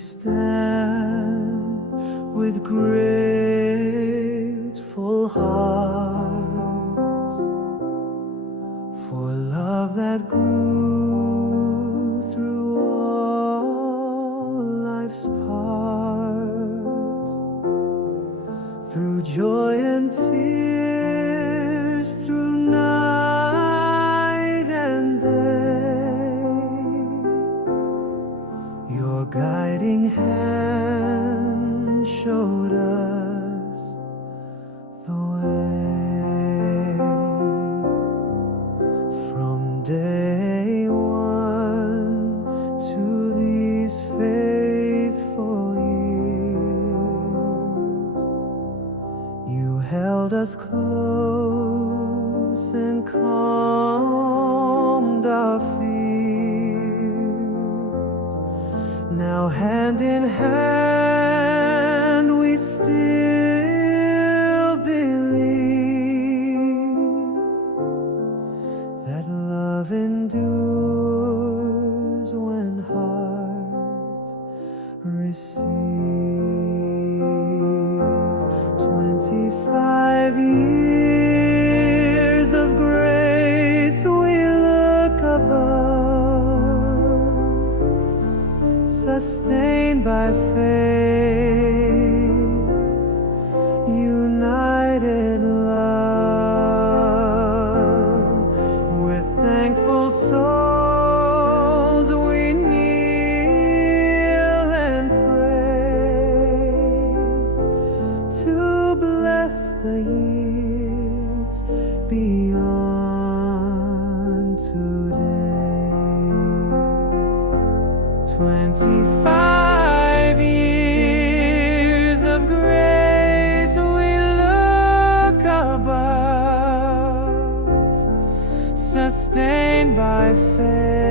stand with grateful hearts for love that grew through all life's parts, through joy and tears, through night and day. Your guiding hand showed us the way. From day one to these faithful years, you held us close and calmed our fears. Now hand in hand we still believe that love endures when hearts receive. 25 years of grace we look above, sustained by faith, united love. With thankful souls we kneel and pray to bless the years beyond today. 25 years of grace we look above, sustained by faith,